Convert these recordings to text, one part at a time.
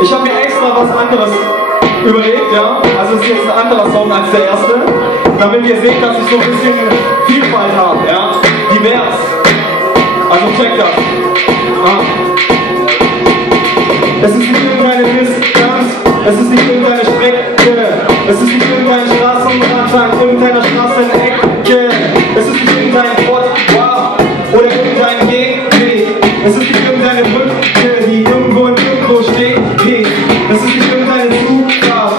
Ich habe mir extra was anderes überlegt, ja. Also es ist jetzt ein anderer Song als der erste, damit ihr seht, dass ich so ein bisschen Vielfalt habe, ja. Divers. Also check das. Es ist nicht irgendeine Distanz, es ist nicht irgendeine Strecke, es ist nicht irgendein Straßenrand an irgendeiner Straßenecke, es ist nicht irgendein Ort, wow, oder irgendein Gehweg, es ist nicht irgendeine Brücke, die irgendwo im Nirgendwo steht, es ist nicht irgendeine Zufahrt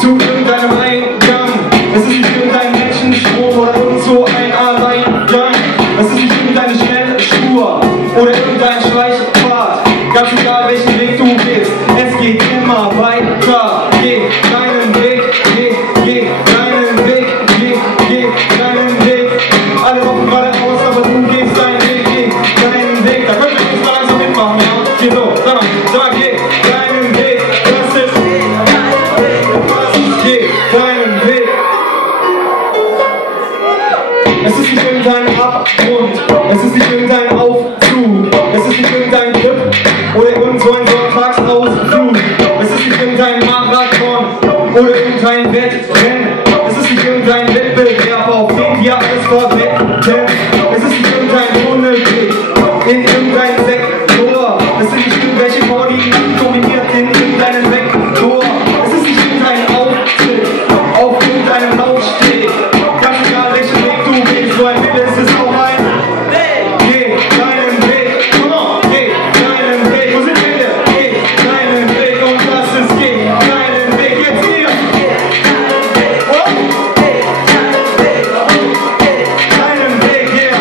zu irgendeinem Eingang, es ist nicht irgendein Menschenstrom oder irgend so ein Alleingang, es ist nicht irgendeine Schnellspur oder irgendein Schleichpfad, ganz egal welchen Weg du gehst, es geht immer weiter, geh deinen Weg, geh deinen Weg, geh deinen Weg, alle laufen geradeaus, aber du gehst deinen Weg, geh deinen Weg, da könnt ihr jetzt mal langsam mitmachen, ja, hier so, sag, geh deinen Weg, das ist, geh deinen Weg. Es ist nicht irgendein Abgrund, es ist nicht irgendein Aufzug, es ist nicht irgendein Grip oder irgend so ein Sonntagsausflug, es ist nicht irgendein Marathon oder irgendein Wettrennen, es ist nicht irgendein Wettbewerb, auf den wir alles verwetten, es ist nicht irgendein Tunnelweg in irgendein Sektor, es sind nicht irgendwelche Koordinaten dominiert in irgendeinem Vektor, es ist nicht irgendein Auftritt auf irgendeinem Laufsteg, ganz egal welchen Weg du gehst, so ein Wille ist es auch ein Weg, geh deinen Weg, come on, geh deinen Weg, wo sind wir? Geh deinen Weg und das ist geh deinen Weg, jetzt hier! Oh. Deinen Weg, yeah,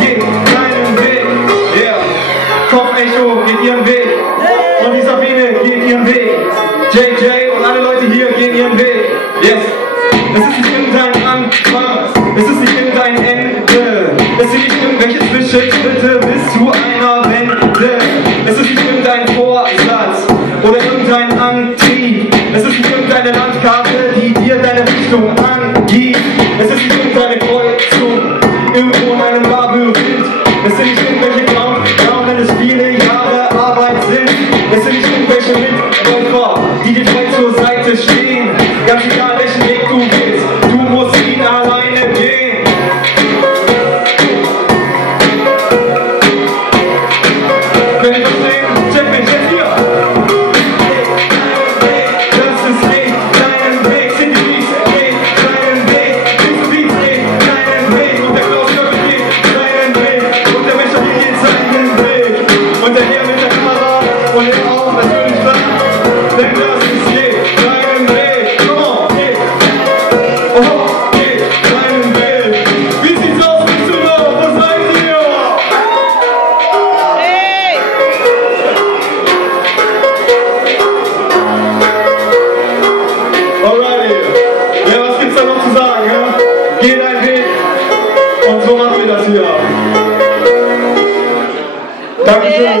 geh deinen Weg, yeah. Kopfecho geht ihren Weg und die Sabine geht ihren Weg, JJ und alle Leute hier gehen ihren Weg, yes. Es ist nicht irgendein Anfang, es ist nicht irgendein Ende, es sind nicht irgendwelche Zwischenschritte bis zu einer Wende, es ist nicht irgendein Vorsatz oder irgendein Antrieb, es ist nicht irgendeine Landkarte, die dir deine Richtung angibt, es ist nicht irgendeine Kreuzung irgendwo in einem Labyrinth, es sind nicht irgendwelche Countdown, wenn es viele Jahre Arbeit sind, es sind nicht irgendwelche Mitläufer, die dir frei zur Seite stehen, ganz egal welchen Weg du gehst, du musst ihn alleine gehen. Könnt ihr verstehen? Check mich jetzt hier. Das ist geh deinen Weg, sind die Beats, geh deinen Weg, diese Beats, geh deinen Weg und der Klaus Köppel geht seinen Weg und der Mensch geht seinen Weg und der Herr mit der Kamera und der auch natürlich da, denn das ist geh deinen Weg, come on, geh, oh, geh deinen Weg. Wie sieht's aus mit Düsseldorf, was seid ihr? Alrighty, ja, was gibt's da noch zu sagen, ja? Geh deinen Weg und so machen wir das hier. Dankeschön.